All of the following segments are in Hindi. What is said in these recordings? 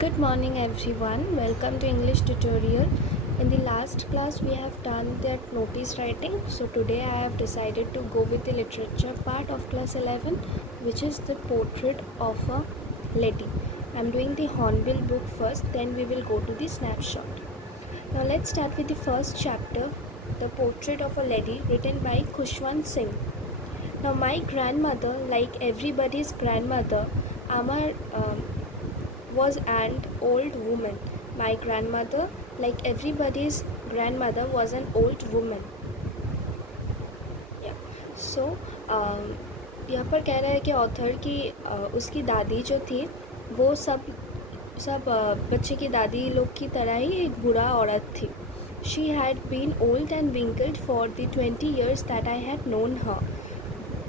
Good morning everyone. Welcome to English tutorial. In the last class we have done that notice writing. So today I have decided to go with the literature part of class 11, which is the portrait of a lady. I am doing the Hornbill book first, then we will go to the snapshot. Now let's start with the first chapter, The Portrait of a Lady, written by Khushwant Singh. Now my grandmother, like everybody's grandmother, Amar was an old woman. My grandmother, like everybody's grandmother, was an old woman. Yeah. So यहाँ पर कह रहा है कि ऑथर की उसकी दादी जो थी वो सब बच्चे की दादी लोग की तरह ही एक बुरा औरत थी. She had been old and wrinkled for the 20 years that I had known her.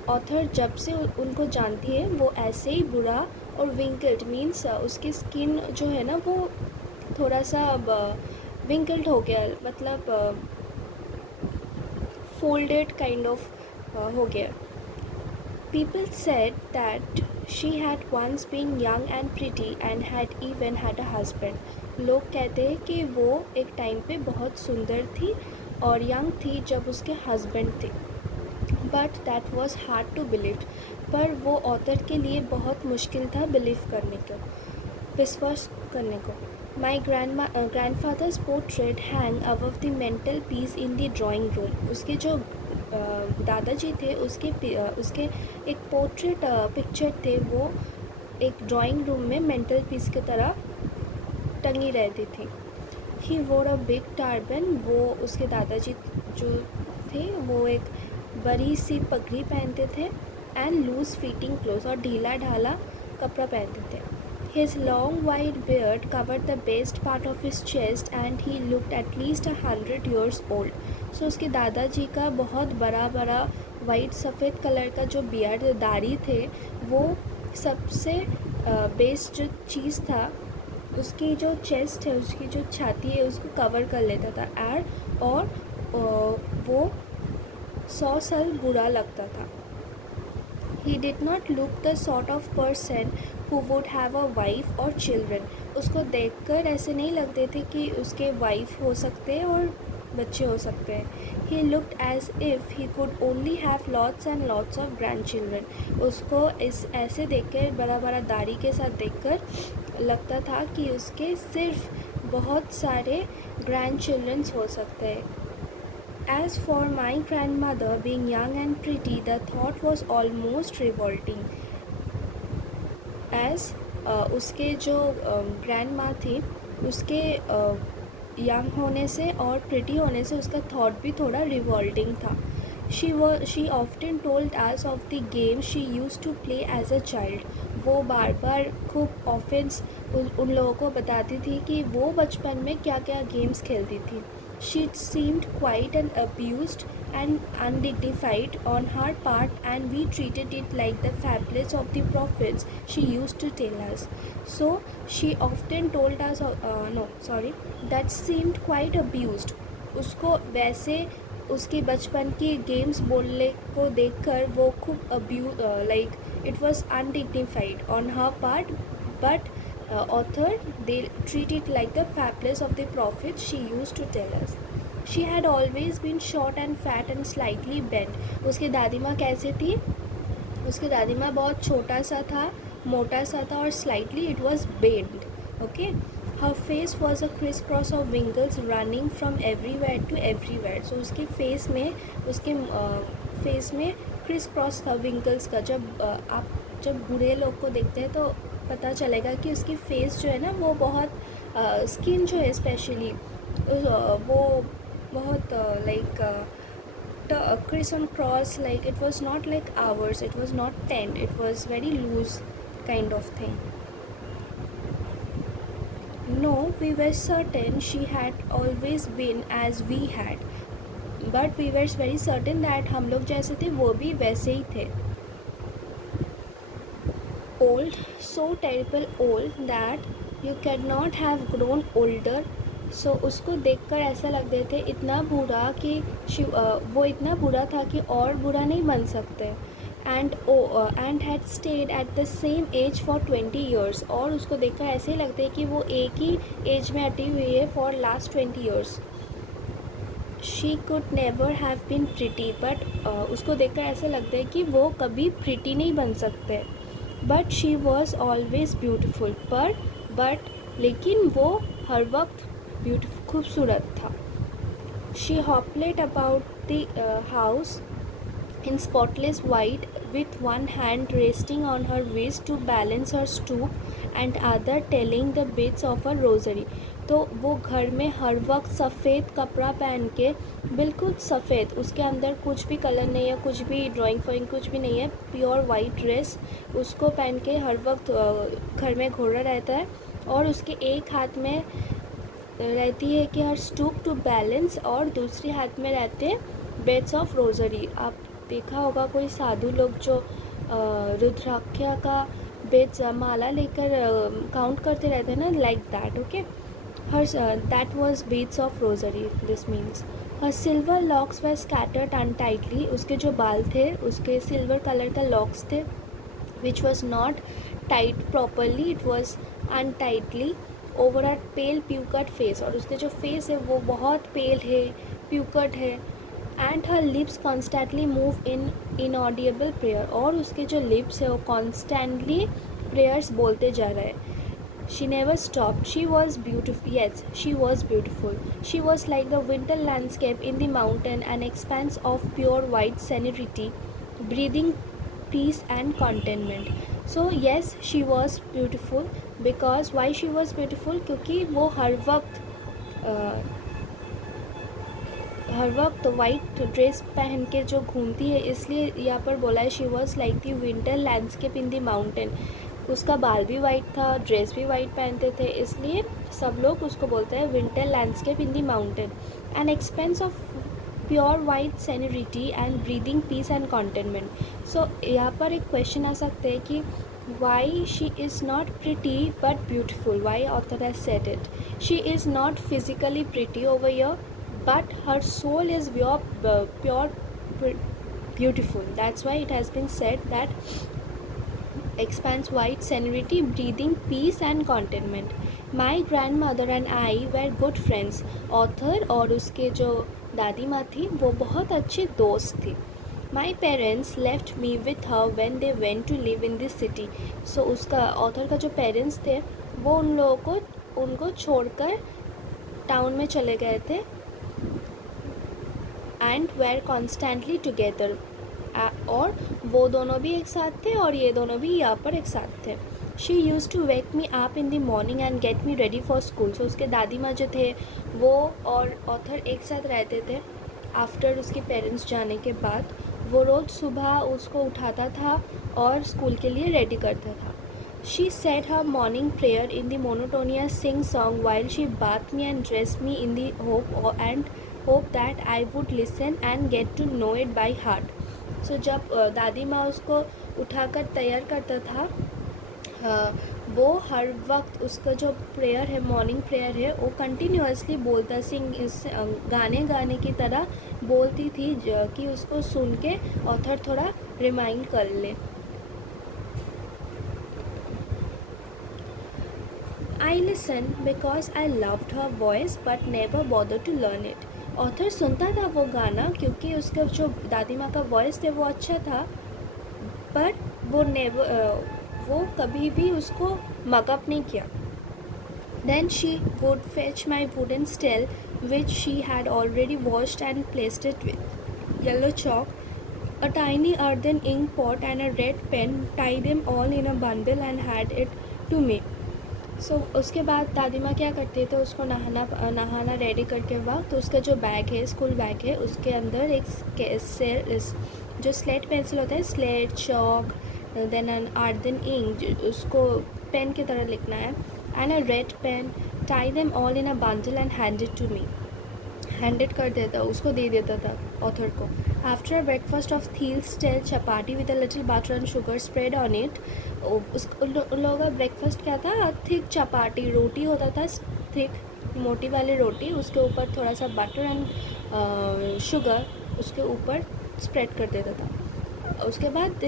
Author जब से उनको जानती है वो ऐसे ही बुरा और विंकल्ड मीन्स उसकी स्किन जो है ना वो थोड़ा सा विंकल्ड हो गया, मतलब फोल्डेड काइंड ऑफ हो गया. People said that she had once been young and pretty and had even had a husband. लोग कहते हैं कि वो एक टाइम पे बहुत सुंदर थी और यंग थी जब उसके हस्बैंड थे. But that was hard to believe. पर वो ऑथर के लिए बहुत मुश्किल था बिलीव करने का, विश्वास करने को. My grandfather's portrait hang above the mantelpiece in the drawing room. उसके जो दादाजी थे उसके एक पोर्ट्रेट पिक्चर थे, वो एक ड्राइंग रूम में मेंटल पीस की तरह टंगी रहती थी. ही वोर अ बिग टार्बन. वो उसके दादाजी जो थे वो एक बड़ी सी पगड़ी पहनते थे एंड लूज फिटिंग क्लोथ, और ढीला ढाला कपड़ा पहनते थे. His long white beard covered the best part of his chest and he looked at least 100 years old. So उसके दादाजी का बहुत बड़ा बड़ा वाइट सफ़ेद कलर का जो बियर्ड दाढ़ी थे वो सबसे बेस्ट जो चीज़ था, उसकी जो चेस्ट है, उसकी जो छाती है उसको कवर कर लेता था और वो 100 साल बुरा लगता था. He did not look the sort of person who would have a wife or children. उसको देखकर ऐसे नहीं लगते थे कि उसके वाइफ हो सकते हैं और बच्चे हो सकते हैं. He looked as if he could only have lots and lots of grandchildren. उसको ऐसे देखकर, बड़ा बड़ा दाढ़ी के साथ देखकर लगता था कि उसके सिर्फ बहुत सारे ग्रैंड चिल्ड्रंस हो सकते हैं. As for my grandmother being young and pretty, the thought was almost revolting. As उसके जो ग्रैंड माँ थी उसके यंग होने से और प्रिटी होने से उसका थॉट भी थोड़ा रिवॉल्टिंग था. She often told us of the games she used to play as a child. वो बार बार खूब ऑफेंस उन लोगों को बताती थी कि वो बचपन में क्या क्या गेम्स खेलती थी. She seemed quite and abused and undignified on her part, and we treated it like the fablets of the prophets, she used to tell us. So she often told us, that seemed quite abused. उसको वैसे उसके बचपन की गेम्स बोलने को देखकर वो खूब like it was undignified on her part, but author they treat it like the fablets of the prophets, she used to tell us. She had always been short and fat and slightly bent. उसकी दादी माँ कैसे थी? उसकी दादी माँ बहुत छोटा सा था, मोटा सा था और slightly it was bent. Okay. Her face was a crisscross of wrinkles running from everywhere to everywhere. So उसके फेस में क्रिस क्रॉस था विंकल्स का. आप जब बूढ़े लोग को देखते हैं तो पता चलेगा कि उसकी फेस जो है ना वो बहुत स्किन जो है स्पेशली वो बहुत like criss and cross, like it was not like ours, it was not tent, it was very loose kind of thing. No, we were certain she had always been as we had, but we were very certain that हम लोग जैसे थे वो भी वैसे ही थे. Old, so terrible old that you cannot have grown older. So उसको देखकर ऐसा लगते थे इतना बुरा कि वो इतना बुरा था कि और बुरा नहीं बन सकते. And had stayed at the same age for 20 years, और उसको देखकर ऐसे ही लगता है कि वो एक ही एज में अटी हुई है for last 20 years. She could never have been pretty, but उसको देखकर ऐसे लगता है कि वो कभी प्रिटी नहीं बन सकते. But she was always beautiful, but लेकिन वो हर वक्त ब्यूटिफुल खूबसूरत था. She hobbled about the house in spotless white, with one hand resting on her waist to balance her stoop and other telling the bits of her rosary. तो वो घर में हर वक्त सफ़ेद कपड़ा पहन के, बिल्कुल सफ़ेद, उसके अंदर कुछ भी कलर नहीं है, कुछ भी ड्राइंग फ्राइंग कुछ भी नहीं है, प्योर वाइट ड्रेस उसको पहन के हर वक्त घर में घोड़ा रहता है. और उसके एक हाथ में रहती है कि हर स्टूप टू बैलेंस, और दूसरे हाथ में रहते हैं बेड्स ऑफ रोजरी. आप देखा होगा कोई साधु लोग जो रुद्राक्ष का बेड्स माला लेकर काउंट करते रहते हैं ना, like that. Okay, her that was beads of rosary. This means her silver locks were scattered untidily, उसके जो बाल थे उसके सिल्वर कलर का लॉक्स थे, which was not tight properly, it was untidily over a pale puckered face, और उसके जो फेस है वो बहुत पेल है, प्यूकट है. And her lips constantly move in inaudible prayer, और उसके जो लिप्स है वो कॉन्स्टेंटली प्रेयर्स बोलते जा रहे हैं. She never stop. She was beautiful. Yes, she was beautiful. She was like the winter landscape in the mountain, an expanse of pure white serenity, breathing peace and contentment. So yes, she was beautiful. because why she was beautiful, क्योंकि वो हर वक्त वाइट ड्रेस पहन के जो घूमती है, इसलिए यहाँ पर बोला है she was like the winter landscape in the mountain. उसका बाल भी वाइट था, ड्रेस भी वाइट पहनते थे, इसलिए सब लोग उसको बोलते हैं winter landscape in the mountain. An expanse of pure white serenity and breathing peace and contentment. So यहाँ पर एक क्वेश्चन आ सकते हैं कि why she is not pretty but beautiful. Why author has said it. She is not physically pretty over here, but her soul is pure beautiful. That's why it has been said that expands white serenity, breathing peace and contentment. My grandmother and I were good friends. Author और उसके जो दादी माँ थी वो बहुत अच्छे दोस्त थी. My parents left me with her when they went to live in this city. So उसका ऑथर का जो पेरेंट्स थे वो उनको छोड़कर टाउन में चले गए थे. एंड वेर कॉन्स्टेंटली टुगेदर, और वो दोनों भी एक साथ थे और ये दोनों भी यहाँ पर एक साथ थे. She use to wake me up in the morning and get me ready for school. So उसके दादी माँ जो थे वो और ऑथर एक साथ रहते थे. आफ्टर उसके पेरेंट्स जाने के बाद वो रोज़ सुबह उसको उठाता था और स्कूल के लिए रेडी करता था. She said her morning prayer in the monotonous sing song while she bath me and dress me in the hope that I would listen and get to know it by heart. So जब दादी माँ उसको उठाकर तैयार करता था, वो हर वक्त उसका जो प्रेयर है, मॉर्निंग प्रेयर है, वो कंटिन्यूसली बोलता, सिंग इस गाने की तरह बोलती थी कि उसको सुन के ऑथर थोड़ा रिमाइंड कर ले. I listened because I loved her voice but never bothered to learn it. Author सुनता था वो गाना क्योंकि उसका जो दादी माँ का वॉइस थे वो अच्छा था, पर वो कभी भी उसको मकअप नहीं किया. Then she would fetch my wooden stele, which she had already washed and placed it with yellow chalk, a tiny earthen ink pot and a red pen, tie them all in a bundle and hand it to me. So उसके बाद दादी माँ क्या करते थे, उसको नहाना रेडी करके वक्त तो उसका जो बैग है, स्कूल बैग है, उसके अंदर एक जो स्लेट पेंसिल होता है, slate chalk, then an earthen ink, उसको पेन की तरह लिखना है, and a red pen, tie them all in a bundle and hand it to me. Handed कर देता, उसको दे देता था ऑथर को. After a breakfast of thick stale chapati with a little butter and sugar spread on it. उन लोगों का ब्रेकफास्ट क्या था, थिक चपाटी, रोटी होता था, थिक मोटी वाली रोटी, उसके ऊपर थोड़ा सा बटर एंड शुगर उसके ऊपर स्प्रेड कर देता था. उसके बाद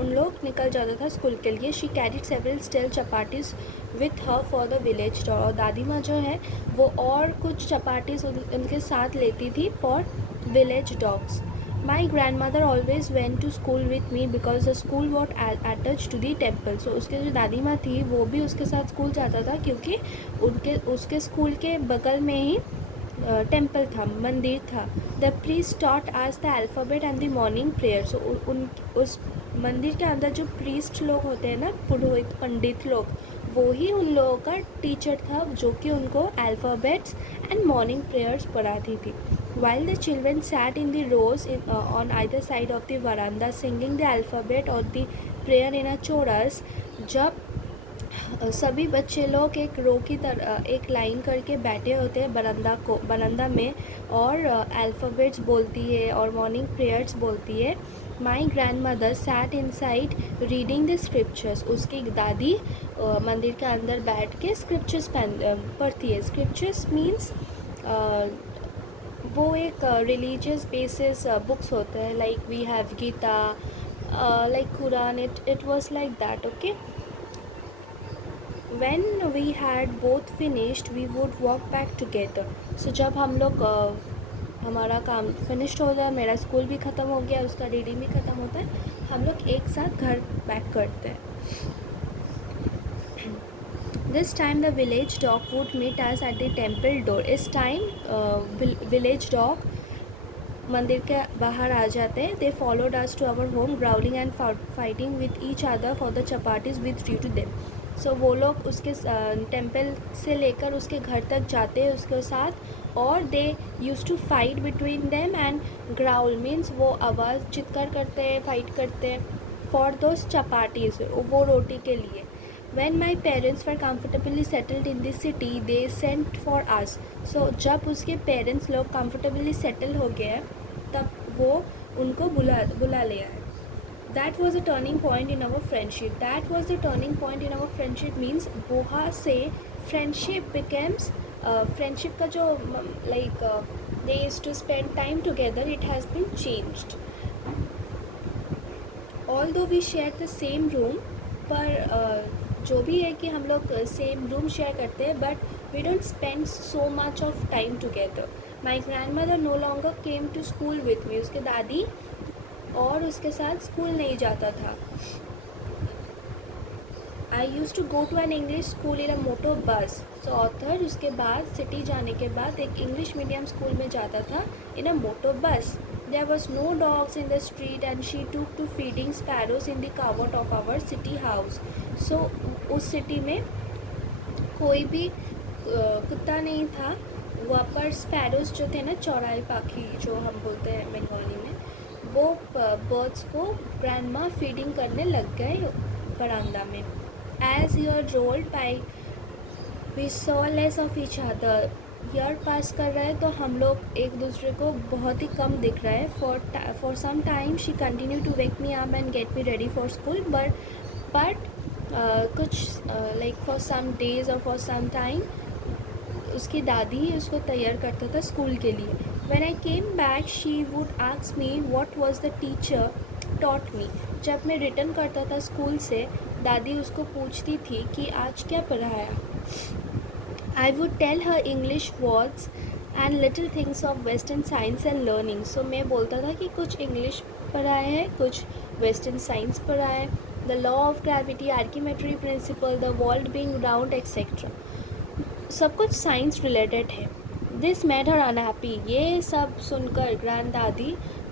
उन लोग निकल जाता था स्कूल के लिए. She carried several stale chapatis with her for the village. और दादी माँ जो है वो और कुछ चपाटीज उनके साथ लेती थी for village dogs. My grand mother always went to school with me because the school what attach to the temple. So उसके जो दादी माँ थी वो भी उसके साथ स्कूल जाता था क्योंकि उसके स्कूल के बगल में ही टेम्पल था, मंदिर था. The priest taught us the alphabet and the morning prayer. So उस मंदिर के अंदर जो प्रीस्ट लोग होते हैं ना, पुरोहित पंडित लोग, वो ही उन लोगों का टीचर था जो कि उनको अल्फ़ाबेट्स एंड मॉर्निंग प्रेयर्स पढ़ाती थी. While the children sat in the rows on either side of the veranda singing the alphabet or the prayer in a chorus. जब सभी बच्चे लोग एक रो की तरह एक लाइन करके बैठे होते हैं बरंदा में और अल्फ़ाबेट्स बोलती है और मॉर्निंग प्रेयर्स बोलती है. My grand mother sat inside reading the scriptures. उसकी दादी मंदिर के अंदर बैठ के स्क्रिप्चर्स पढ़ती है. स्क्रिप्चर्स मीन्स वो एक रिलीजियस बेसिस बुक्स होते हैं, like we have Gita, like Quran. It was like that. Okay. When we had both finished, we would walk back together. So जब हम लोग हमारा काम फिनिश्ड हो जाए, मेरा स्कूल भी ख़त्म हो गया, उसका रीडिंग भी ख़त्म होता है, हम लोग एक साथ घर बैक करते हैं. This time the village dog would meet us at the temple door. इस टाइम village dog मंदिर के बाहर आ जाते हैं. They followed us to our home growling and fighting with each other for the chapatis with due to them. So वो लोग उसके टेम्पल से लेकर उसके घर तक जाते हैं उसके साथ, और they use to fight between them. And growl means वो आवाज़ चित्कार करते हैं, फाइट करते हैं फॉर दोज चपाटीज, वो रोटी के लिए. When my parents were comfortably settled in the city, they sent for us. So जब उसके पेरेंट्स लोग comfortably settle हो गए तब वो उनको बुला ले आए. That was a turning point in our friendship. That was the turning point in our friendship means वहाँ से friendship becomes friendship का जो like they used to spend time together, it has been changed. Although we shared the same room, पर जो भी है कि हम लोग सेम रूम शेयर करते हैं, but we don't spend so much of time together. My grand mother no longer came to school with me. उसके दादी और उसके साथ स्कूल नहीं जाता था. I use to go to an English school in a motor bus. So author उसके बाद सिटी जाने के बाद एक इंग्लिश मीडियम स्कूल में जाता था इन अ मोटो बस. There was no dogs in the street and she took to feeding sparrows in the cupboard of our city house. So उस सिटी में कोई भी कुत्ता नहीं था. वहाँ पर स्पैरोज जो थे ना, चौराहे पाखी जो हम बोलते हैं बंगाली में, वो बर्ड्स को ग्रैंडमा फीडिंग करने लग गए बरामदा में. As year rolled by, we saw less of each other. Year pass कर रहा है तो हम लोग एक दूसरे को बहुत ही कम दिख रहा है. For some time she continue to wake me up and get me ready for school, but कुछ लाइक फॉर सम डेज और फॉर सम टाइम उसकी दादी ही उसको तैयार करता था स्कूल के लिए. When I came back she would ask me what was the teacher taught me. जब मैं रिटर्न करता था स्कूल से, दादी उसको पूछती थी कि आज क्या पढ़ाया. I would tell her English words and little things of Western science and learning. So मैं बोलता था कि कुछ इंग्लिश पढ़ाए हैं, कुछ वेस्टर्न साइंस पढ़ाए हैं, the law of gravity, Archimedes principle, the world being round etcetera. सब कुछ साइंस रिलेटेड है. This made her unhappy. ये सब सुनकर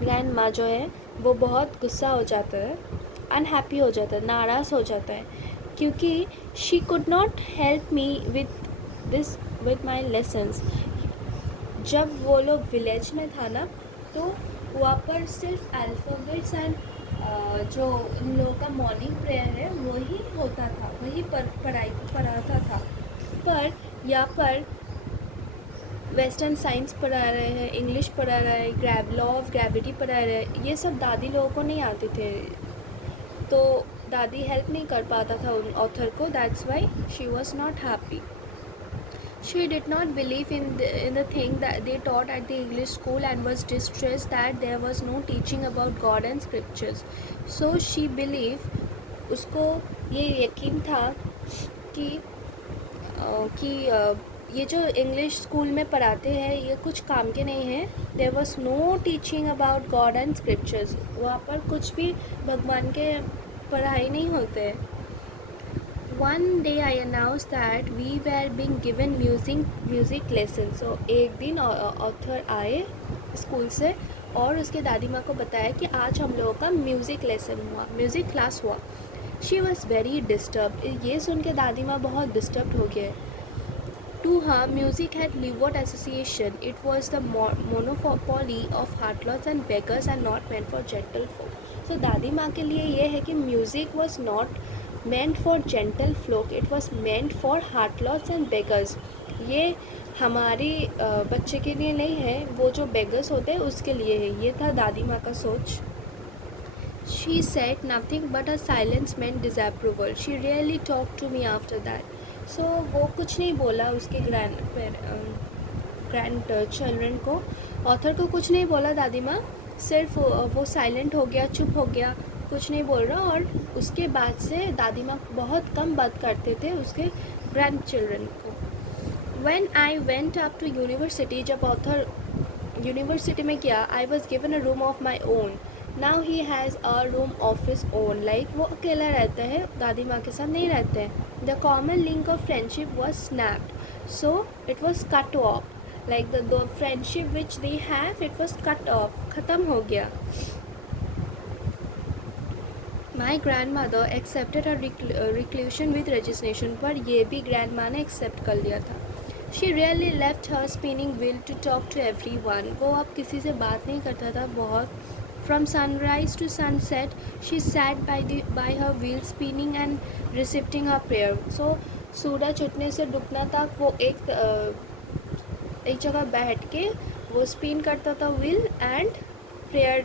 ग्रैंड माँ जो है वो बहुत गुस्सा हो जाता है, अनहैप्पी हो जाता है, नाराज़ हो जाता है, क्योंकि she could not help me with my lessons. जब वो लोग विलेज में था ना, तो वहाँ पर सिर्फ अल्फ़ाबेट्स एंड जो उन लोगों का मॉर्निंग प्रेयर है वही होता था, वही पढ़ाता था. पर यहाँ पर वेस्टर्न साइंस पढ़ा रहे हैं, इंग्लिश पढ़ा रहे हैं, लॉ ऑफ ग्रेविटी पढ़ा रहे हैं. ये सब दादी लोगों को नहीं आते थे, तो दादी हेल्प नहीं कर पाता था उन ऑथर को. That's why she was not happy. She did not believe in the thing that they taught at the English school and was distressed that there was no teaching about God and scriptures. So she believed, उसको ये यकीन था कि ये जो इंग्लिश स्कूल में पढ़ाते हैं ये कुछ काम के नहीं हैं. There was no teaching about God and scriptures. वहाँ पर कुछ भी भगवान के पढ़ाई नहीं होते. One day I announce that we were being given music lesson. So एक दिन ऑथर आए स्कूल से और उसके दादी माँ को बताया कि आज हम लोगों का म्यूज़िक लेसन हुआ, म्यूज़िक क्लास हुआ. She was very disturb. ये सुन के दादी माँ बहुत डिस्टर्ब हो गए. To her, music had lived association. It was the monopoly of harlots and beggars and not meant for gentlefolk. So दादी माँ के लिए ये है कि music was not meant for gentlefolk. It was meant for harlots and beggars. ये हमारी बच्चे के लिए नहीं है, वो जो beggars होते हैं उसके लिए है. ये था दादी माँ का सोच. She said nothing but a silence meant disapproval. She rarely talked to me after that. सो वो कुछ नहीं बोला उसके ग्रैंड चिल्ड्रन को. ऑथर को कुछ नहीं बोला दादी माँ. सिर्फ वो साइलेंट हो गया, चुप हो गया, कुछ नहीं बोल रहा. और उसके बाद से दादी माँ बहुत कम बात करते थे उसके ग्रैंड चिल्ड्रन को. When I went up to university, जब ऑथर यूनिवर्सिटी में गया, I was given a room of my own. Now he has a room of his own. Like वो अकेला रहता है, दादी माँ के साथ नहीं रहते हैं. The common link of friendship was snapped, so it was cut off. Like the friendship which they have, it was cut off. ख़त्म हो गया. My grandmother accepted her reclusion with resignation. पर ये भी grandma ने accept कर लिया था. She really left her spinning wheel to talk to everyone. वो अब किसी से बात नहीं करता था बहुत. From sunrise to sunset, she sat by her wheel spinning and reciting her prayer. So सूरज उठने से डूबना तक वो एक जगह बैठ के वो स्पिन करता था व्हील एंड प्रेयर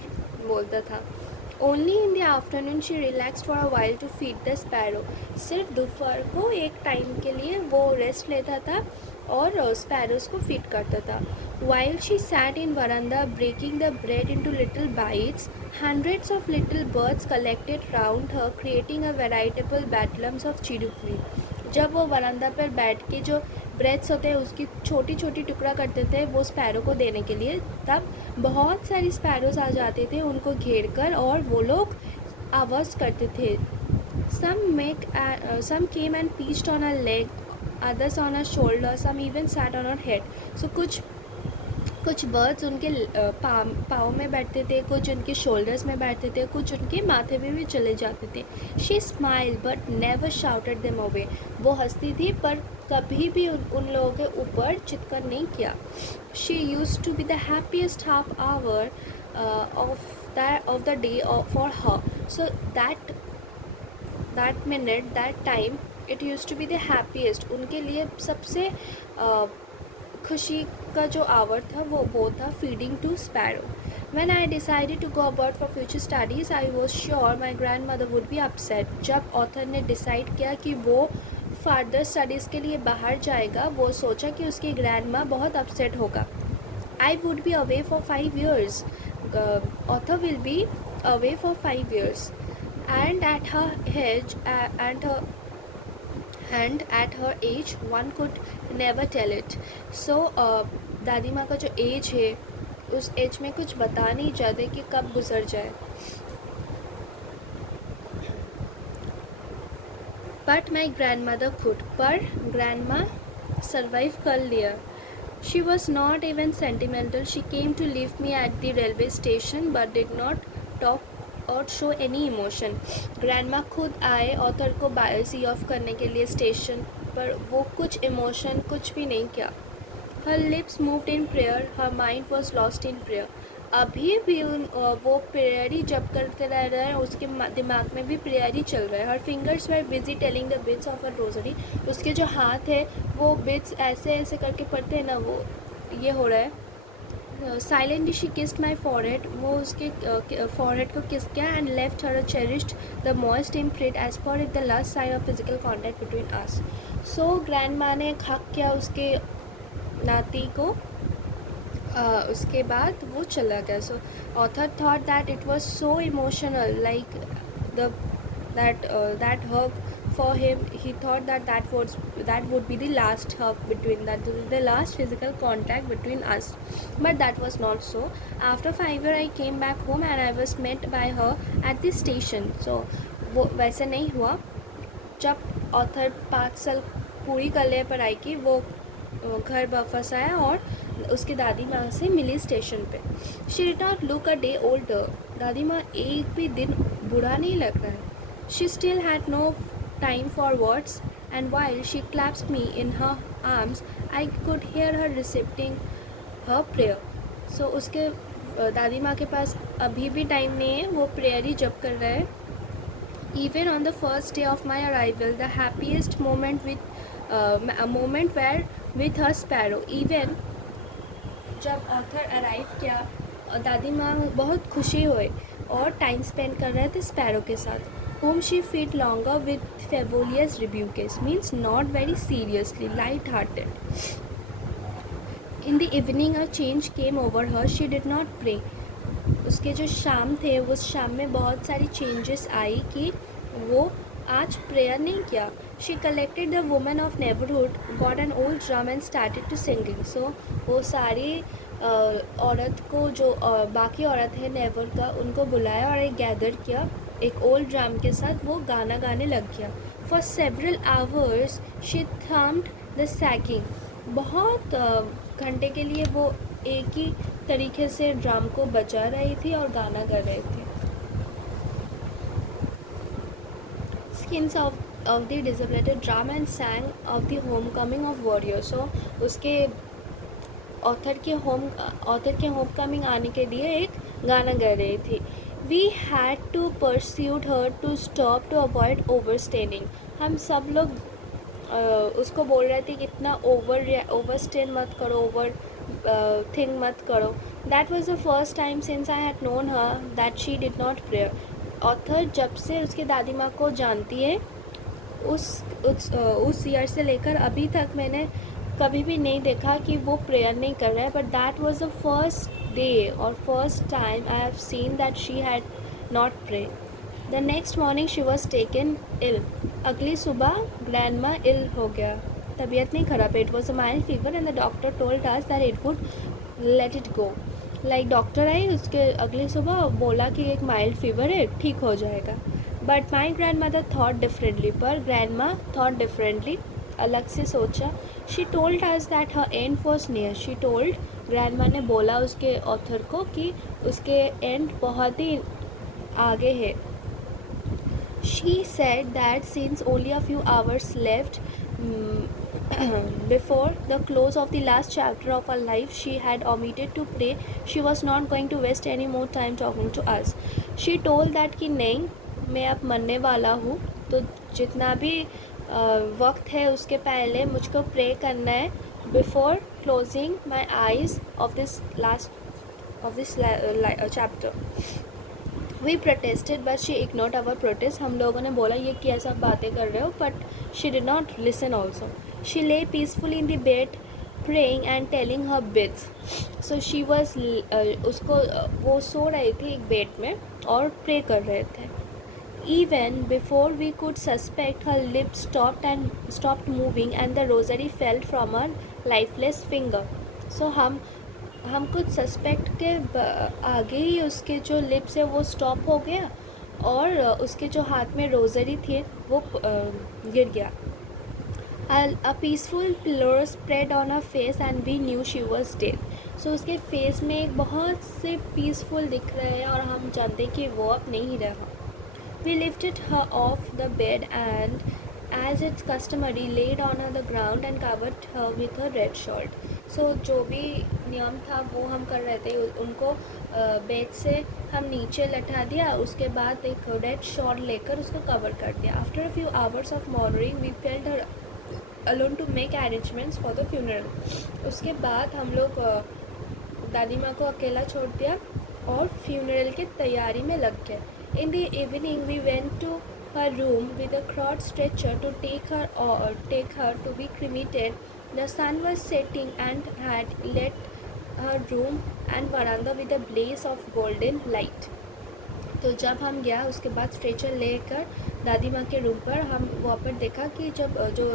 बोलता था. Only in the afternoon she relaxed for a while to feed the sparrow. सिर्फ दोपहर को एक टाइम के लिए वो रेस्ट लेता था और स्पैरोज को फीड करता था. While she sat in veranda breaking the bread into little bites, hundreds of little birds collected round her, creating a veritable bedlams of chirukmi. जब वो वरांदा पर बैठ के जो ब्रेड्स होते हैं उसकी छोटी छोटी टुकड़ा करते थे वो स्पैरो को देने के लिए, तब बहुत सारी स्पैरोज आ जाते थे उनको घेर कर और वो लोग आवाज़ करते थे. Some came and perched on her leg, others on her shoulder, some even sat on her head. So कुछ बर्ड्स उनके पाँव में बैठते थे, कुछ उनके शोल्डर्स में बैठते थे, कुछ उनके माथे में भी चले जाते थे. She smile but never shouted them away. वो हंसती थी पर कभी भी उन लोगों के ऊपर चित्कार नहीं किया. She used to be the happiest half hour of the day for her. So that minute, that time, it use to be the happiest. उनके लिए सबसे खुशी का जो आवर था वो था feeding to sparrow. When I decided to go abroad for future studies, I was sure my grandmother would be upset. जब ऑथर ने डिसाइड किया कि वो फर्दर स्टडीज़ के लिए बाहर जाएगा, वो सोचा कि उसकी ग्रैंड माँ बहुत अपसेट होगा. I would be away for 5 years. Author will be away for 5 years. And at her age, one could never tell it. So दादी माँ का जो एज है उस एज में कुछ बता नहीं चाहते कि कब गुजर जाए. बट माई ग्रैंड मदर खुद, पर ग्रैंड माँ सर्वाइव कर लिया. She was not even sentimental. She came to leave me at the railway station but did not talk or show any emotion. Grand माँ खुद आए ऑथर को सी ऑफ करने के लिए स्टेशन पर, वो कुछ इमोशन कुछ भी नहीं किया. हर lips moved in prayer, her mind was lost in prayer. अभी भी वो प्रेयर ही जब करते रह रहे हैं, उसके दिमाग में भी प्रेयर ही चल रहा है. हर fingers were busy telling the bits of a rosary. उसके जो हाथ है वो बिट्स ऐसे ऐसे करके पढ़ते हैं ना, वो ये हो रहा है. Silently she kissed my forehead. वो उसके forehead को kiss किया and left her cherished the moist imprint as per it the last sign of physical contact between us. So grandma ने एक हक किया उसके नाती को उसके बाद वो चला गया. सो author thought that it was so emotional, like the that hug for him. He thought that would be the last hug between, that the last physical contact between us, but that was not so. After 5 years I came back home and I was met by her at the station. So वो वैसे नहीं हुआ. जब ऑथर 5 साल पूरी कर ले पढ़ाई की, वो घर वापस आया और उसकी दादी माँ से मिली स्टेशन पे. She did not look a day older. दादी माँ एक भी दिन बुरा नहीं लग रहा है. She still had no time for words, and while she claps me in her arms I could hear her reciting her prayer. So उसके दादी माँ के पास अभी भी टाइम नहीं है, वो प्रेयर ही जप कर रहा है. Even on the first day of my arrival, the happiest moment a moment were with her sparrow. Even जब ऑथर अराइव किया, दादी माँ बहुत खुशी हुई और टाइम स्पेंड कर रहे थे स्पैरो के साथ. whom she feed longer with frivolous rebukes, means not very seriously, light-hearted. In the evening a change came over her. She did not pray. उसके जो शाम थे, उस शाम में बहुत सारी चेंजेस आई कि वो आज प्रेयर नहीं किया. She collected the women of neighbourhood, got an old drum and started to singing. So वो सारी औरत को, जो बाकी औरत है नेबर का, उनको बुलाया और एक गैदर किया. एक ओल्ड ड्रम के साथ वो गाना गाने लग गया. For several hours she thumbed the sacking. बहुत घंटे के लिए वो एक ही तरीके से ड्रम को बजा रही थी और गाना गा रहे थे. Skins of the dilapidated drum and sang of the home coming of warrior. So उसके ऑथर के होम कमिंग आने के लिए एक गाना गा रही थी. We had to persuade her to stop to avoid over straining. हम सब लोग उसको बोल रहे थे कि इतना ओवर स्टेन मत करो, ओवर थिंग मत करो. That was the first time since I had known her that she did not prayer. Author जब से उसकी दादी माँ को जानती है, उस ईयर से लेकर अभी तक मैंने कभी भी नहीं देखा कि वो प्रेयर नहीं कर रहा है. But that was the first day और first time I have seen that she had not pray. The next morning she was taken ill. अगली सुबह ग्रैंडमा इल हो गया, तबीयत नहीं खराब है. It was a mild fever and the doctor told us that it would let it go. Like doctor आई उसके अगली सुबह, बोला कि एक माइल्ड फीवर है, ठीक हो जाएगा. But my grand mother thought differently. पर ग्रैंड माँ थॉट डिफरेंटली, अलग से सोचा. She told us that her and was near. She told, grand माँ ने बोला उसके ऑथर को कि उसके एंड बहुत ही आगे है. She said that since only a few hours left before the close of the last chapter of her life, she had omitted to pray. She was not going to waste any more time talking to us. She told that कि नहीं, मैं अब मरने वाला हूँ, तो जितना भी वक्त है उसके पहले मुझको प्रे करना है before closing my eyes of this chapter. We protested but she ignored our protest. हम लोगों ने बोला ये क्या सब बातें कर रहे हो, but she did not listen also. She lay peacefully in the bed praying and telling her bits. So she was वो सो रही थी एक बेड में और प्रे कर रहे थे. Even before we could suspect, her lips stopped moving and the rosary fell from her lifeless finger. So हम कुछ सस्पेक्ट के आगे ही उसके जो लिप्स है वो स्टॉप हो गया और उसके जो हाथ में रोज़री थी वो गिर गया. A peaceful pallor spread on her face and we knew she was dead. So उसके फेस में एक बहुत से पीसफुल दिख रहे हैं और हम जानते कि वो अब नहीं रहा. We lifted her off the bed and, as it's customary, laid on her the ground and covered her with her red shawl. So जो भी नियम था वो हम कर रहे थे. उनको बेड से हम नीचे लटा दिया, उसके बाद एक रेड शॉल लेकर उसको कवर कर दिया. After a few hours of mourning, we felt her alone to make arrangements for the funeral. उसके बाद हम लोग दादी माँ को अकेला छोड़ दिया और फ्यूनरल की तैयारी में लग गए. In the evening, we went to her room with a crowd stretcher to take her to be cremated The sun was setting and had lit her room and veranda with a blaze of golden light. तो जब हम गया उसके बाद स्ट्रेचर लेकर दादी माँ के रूम पर हम वहाँ पर देखा कि जब जो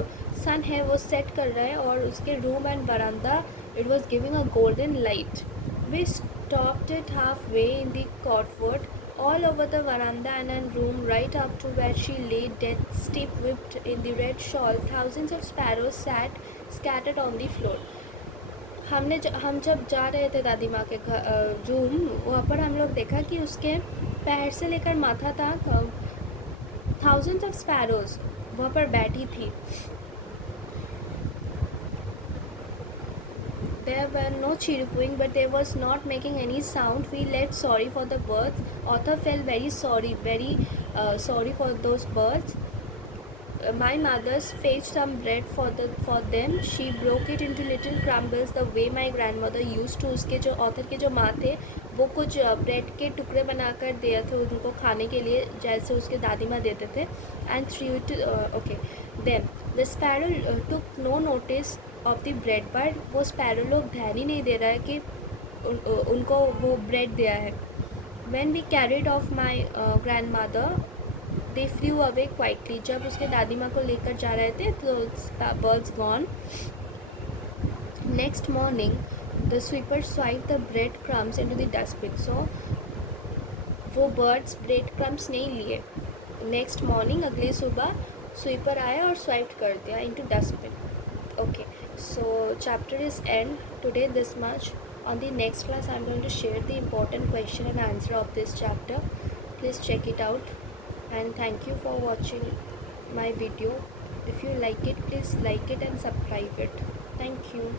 सन है वो सेट कर रहा है और उसके रूम एंड बरामदा it was giving a golden light. We stopped it halfway in the courtyard, all over the veranda and room, right up to where she lay dead stiff, whipped in the red shawl. Thousands of sparrows sat scattered on the floor. हम जब जा रहे थे दादी माँ के रूम, वहाँ पर हम लोग देखा कि उसके पैर से लेकर माथा तक थाउजेंड्स ऑफ स्पैरोज वहाँ पर बैठी थी. There were no chirping, but they was not making any sound. We felt sorry for the birds. Author felt very sorry for those birds. My mother fetched some bread for them. She broke it into little crumbles the way my grandmother used to. उसके जो ऑथर के जो माँ थे वो कुछ ब्रेड के टुकड़े बनाकर दिए थे उनको खाने के लिए जैसे उसके दादी माँ देते थे. And threw it okay. Then the sparrow took no notice of the bread, but वो sparrow लोग ध्यान ही नहीं दे रहा है कि उनको वो ब्रेड दिया है. When we carried off my grandmother, they flew away quietly. जब उसके दादी माँ को लेकर जा रहे थे तो birds gone. Next morning, the sweeper swiped the bread crumbs into the dustbin. So वो birds bread crumbs नहीं लिए. Next morning, अगली सुबह sweeper आया और swiped कर दिया into dustbin. Okay, so chapter is end today this much. On the next class, I am going to share the important question and answer of this chapter. Please check it out. And thank you for watching my video. If you like it, please like it and subscribe it. Thank you.